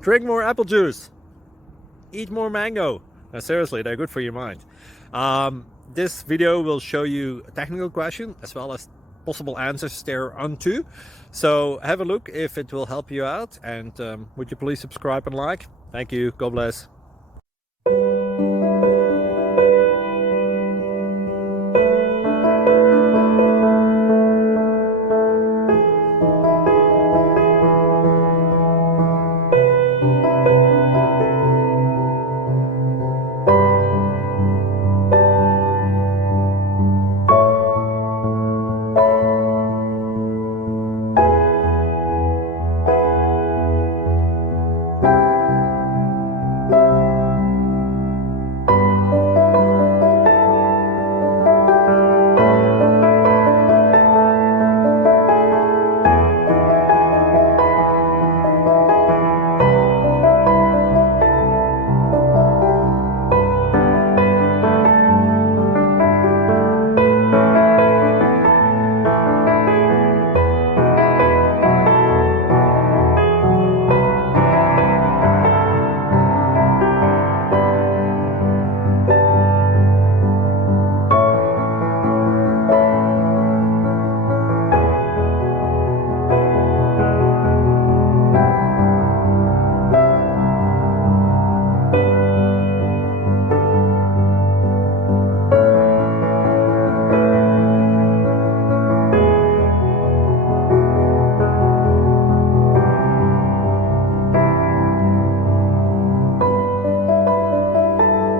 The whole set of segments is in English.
Drink more apple juice. Eat more mango. Now, seriously, they're good for your mind. This video will show you a technical question as well as possible answers thereunto. So have a look if it will help you out, and would you please subscribe and like? Thank you. God bless.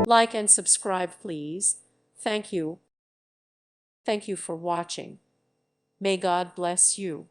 Like and subscribe, please. Thank you. Thank you for watching. May God bless you.